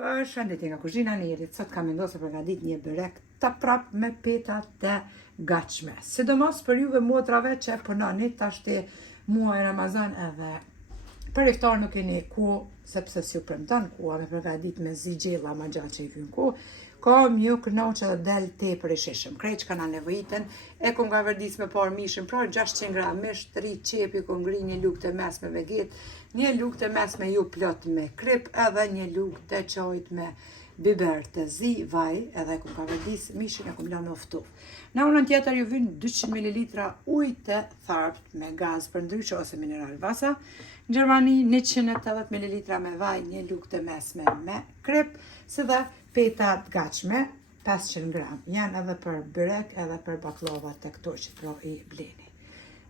Përshëndetje nga kuzhina e Nerit. Sot kam vendosur përgatit një byrek të prap me peta të gatshme. Sidomos për juve motrave që punoni tash te muaji Ramazan edhe për iftar nuk keni kohë, sepse si u premton koha me përgatit me zigjella ma gjatë që i kyn kohë. Kam ju kënaqë edhe del tepër i shishëm. Krejt që kanë nevojitën, e kom nga verdis me parë mishin, pra 600 gram mish, 3 qepi, kom ngri një lugë të mesme me get, një lugë të mesme ju plot me krip, edhe një lugë të qajt me biber të zi, vaj, edhe kom ka verdis mishin e kom lanë oftu. Në unën tjetër ju vynë 200 ml ujë të tharpt me gaz për ndryshe ose mineral vasa. Në Gjermani 180 ml me vaj, një lugë të mesme me krip, si dhe peta të gatshme 500 gram. Janë edhe për byrek edhe për baklava të këto që pro i bleni.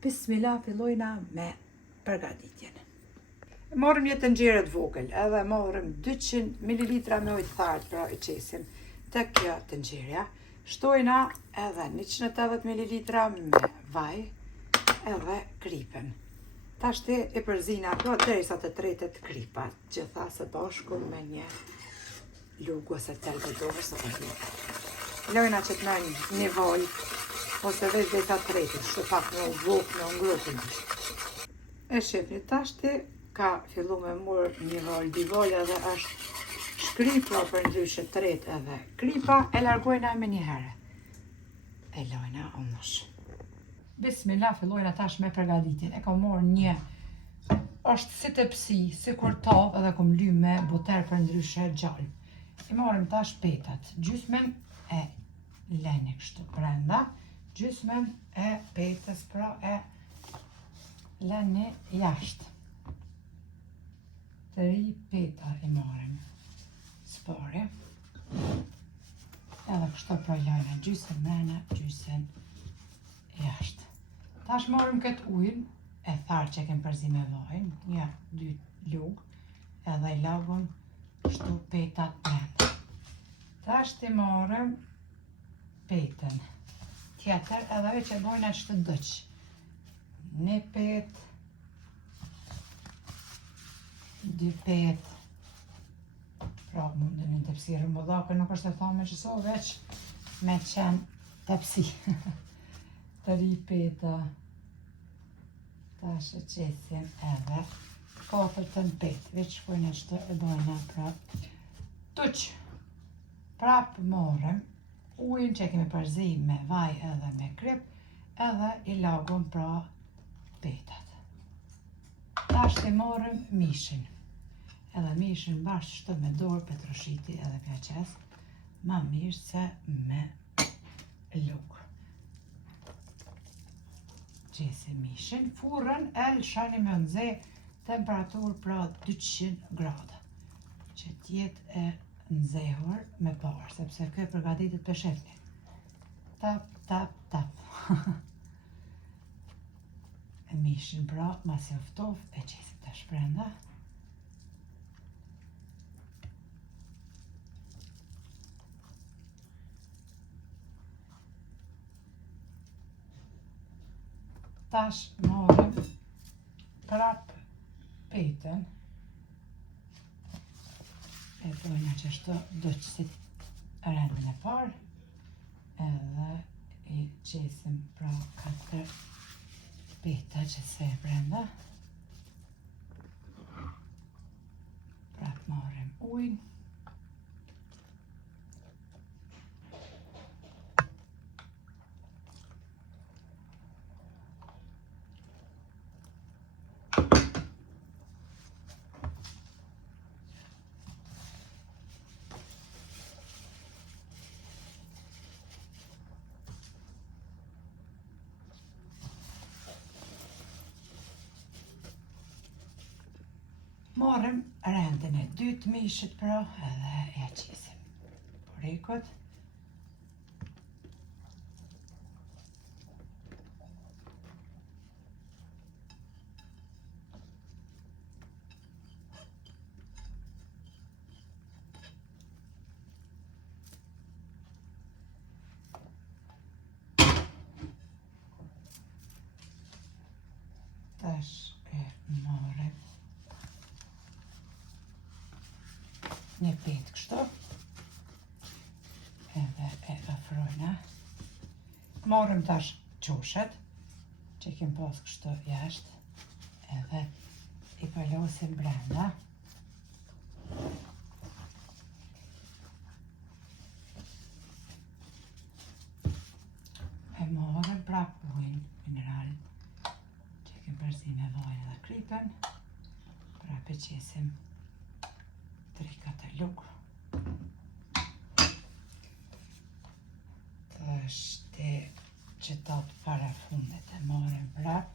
Bismillah, fillojna me përgatitjen. Marrëm një tenxhere të vogël, edhe marrëm 200 ml me ujë të thartë, pra i qesim të kjo tenxhereja. Shtojna edhe 180 ml me vaj edhe kripën. Tashti i përzina pra derisa të tretet kripat, gjitha së bashku me një lugë ose telë dorë së të lojna që të nëjnë një vaj, ose veç dhe ta tretit, shtu pak në vok në ngrupin. E shifni tashti, ka fillu me murë një vaj, dy vaj edhe është shkripra për ndryshe tret edhe kripa, e largojna me një herë. E lojna onësh. Bismillah, fillojna tash me përgatitjen. E kam marrë një, është si të psi, si kur tavë, edhe kom ly me boter për ndryshe gjallë. I marrim tash petat, gjysmen e leni kështu brenda, gjysmen e petës pra e leni jashtë. 3 peta i marrim spari, edhe kështu pra lajna gjysën mrena, gjysën jashtë. Tash marrim këtë ujën e tharë që kem përzi me vajin, një, 2 lugë, edhe i lagëm kështu petat brenda. Tash ti marrim petën tjetër, edhe veç e bojna që të dëq. Një pet, 2 pet, pra mundin në tepsi rëmbëllake, nuk është e thame që so, veç me qenë tepsi. 3 peta, tash e qesim edhe 4 pet, veç shkojnë që të e bojna prap. Tuq, prap morëm ujën që kemi përzi me vaj edhe me krip, edhe i lagom pra petat. Tash të morëm mishin, edhe mishin bashkë shtë me dorë, petroshiti edhe pjaqes, ma mirë se me lukë. Qesim mishin, furrën e lshani me nxe temperaturë pra 200 grada, që tjetë e nxehur me parë, sepse kjo e përgatitet për shefni. Tap, tap, tap. E mishin pra, mas joftof, e qesim të shprenda. Tash marrim prap petën, e bojna që shto dëqësit rendin e parë, edhe i qesim pra 4 peta që se e brenda. Prap marrim ujnë. Marrim rendin e dytë mishit pra, edhe e qesim porikot. Tash e marrim një petë kështu. Edhe e afrojna. Morëm tash qoshet, që kem pas kështu jashtë. Edhe i palosim brenda. E morëm prap ujin mineral, që kem përzi me vaj dhe kripen. Prap e qesim 3-4 lukë. Të shte që tatë para fundet e morëm prap.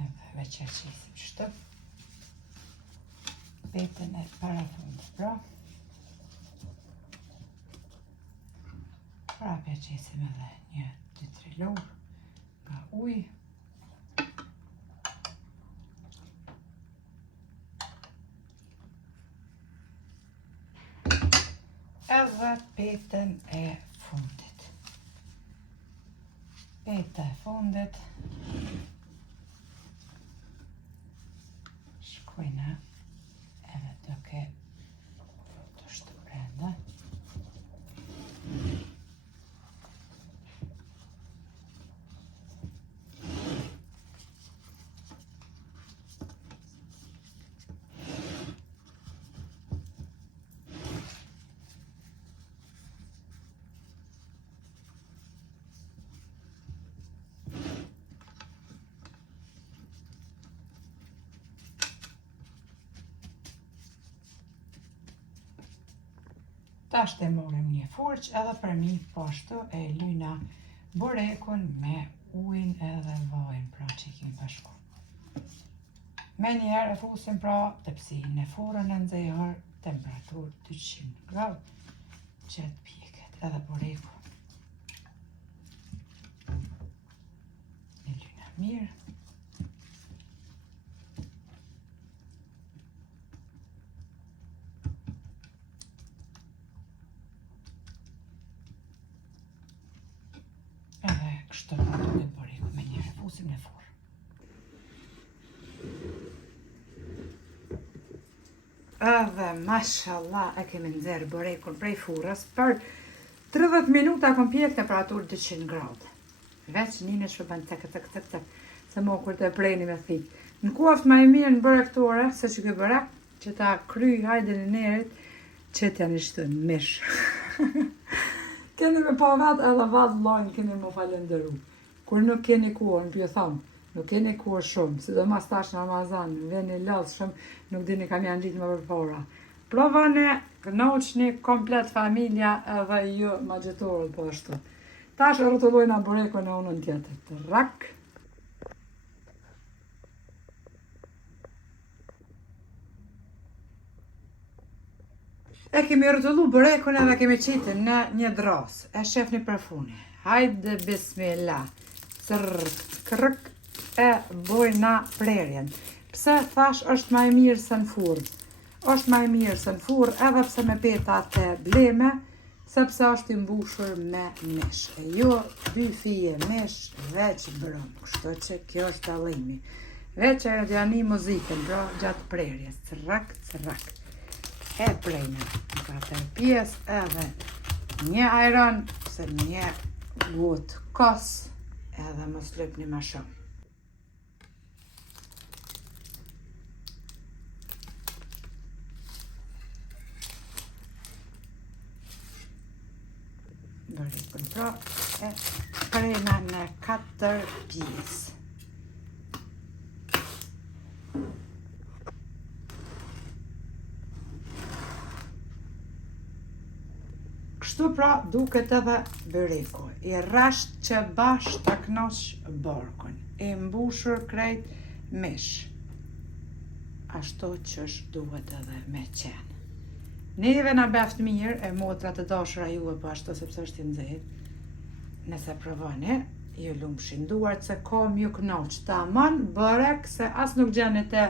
Edhe veç e qesim qështu. Petën e para fundet pra. Prap e qesim edhe 1-2-3 lugë nga ujë. Edhe petën e fundit. Peta e fundit. Shkojna edhe duke të shtu brenda. Tash të morim një furç edhe për mi pashtu e lyna burekun me ujin edhe vajin pra që i kemi bashku. Me njerë e fusim pra të psin e furën e nxehur temperatur 200 gradë që të pjeket edhe bureku. E lyna mirë. Kështu pra duke bureku me njerë fusim në furë. Edhe mashallah e kemi nxerë burekun prej furës për 30 minuta kom pjek temperatur 200 gradë. Veç njënë që bën cek, se mo kur të prejni me thik. Në kuaft ma e mirë në burektore, se që këtë burek, që ta kry hajde në nerit, që t'ja një shtë në mish. Keni me pa vetë edhe vetë lojnë keni më falenderu. Kur nuk keni kohë, në pjo thamë, nuk keni kohë shumë, sidomos tash në Ramazan, në veni lodhë shumë, nuk dini kam janë gjitë më përpara. Provane, kënoqni komplet familja edhe ju ma gjetorët po ashtu. Tash e rrotullojna burekun e unën tjetër. Të rak. E kemi rrotullu burekun edhe kemi qitë në një dras. E shefni për funi. Hajde bismillah. Krëk e bojna prerjen. Pse thash është ma e mirë se në furë? Është ma e mirë se në furë edhe pse me peta të bleme, sepse është i mbushur me mish. E jo 2 fije mish veç brëm. Kështu që kjo është dallimi. Veç e rëdjani muzikën, bro, gjatë prerjes. Crak. E prejnë në katër pjesë edhe një ajron, se një gotë kos, edhe mos lëpni ma shumë. Burekun pra e prejna në 4 pjesë. Kështu pra duket edhe bureku, i rresht që bash ta knoq barkun, i mbushur krejt mish, ashtu që duhet edhe me qenë. Neve na beft mirë, e motra të dashura juve po ashtu sepse është i nxehtë. Nëse provoni, ju lumshin duart se kam ju knoq, tamam burek se as nuk gjeni te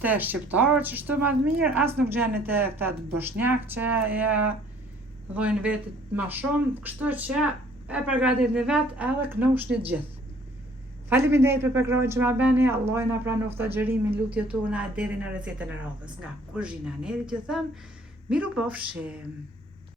shqiptarët që shtu ma të mirë, as nuk gjeni te këta bosnjak që e dhojnë vetit ma shumë, kështu që e përgatitni vetë edhe knoqni gjithë. Faleminderit për përkrojnë që ma beni, Allah na pranoftë agjërimin, lutjet tona deri në recetën e radhës. Nga kuzhina Nerit ju them, Miru pofshim!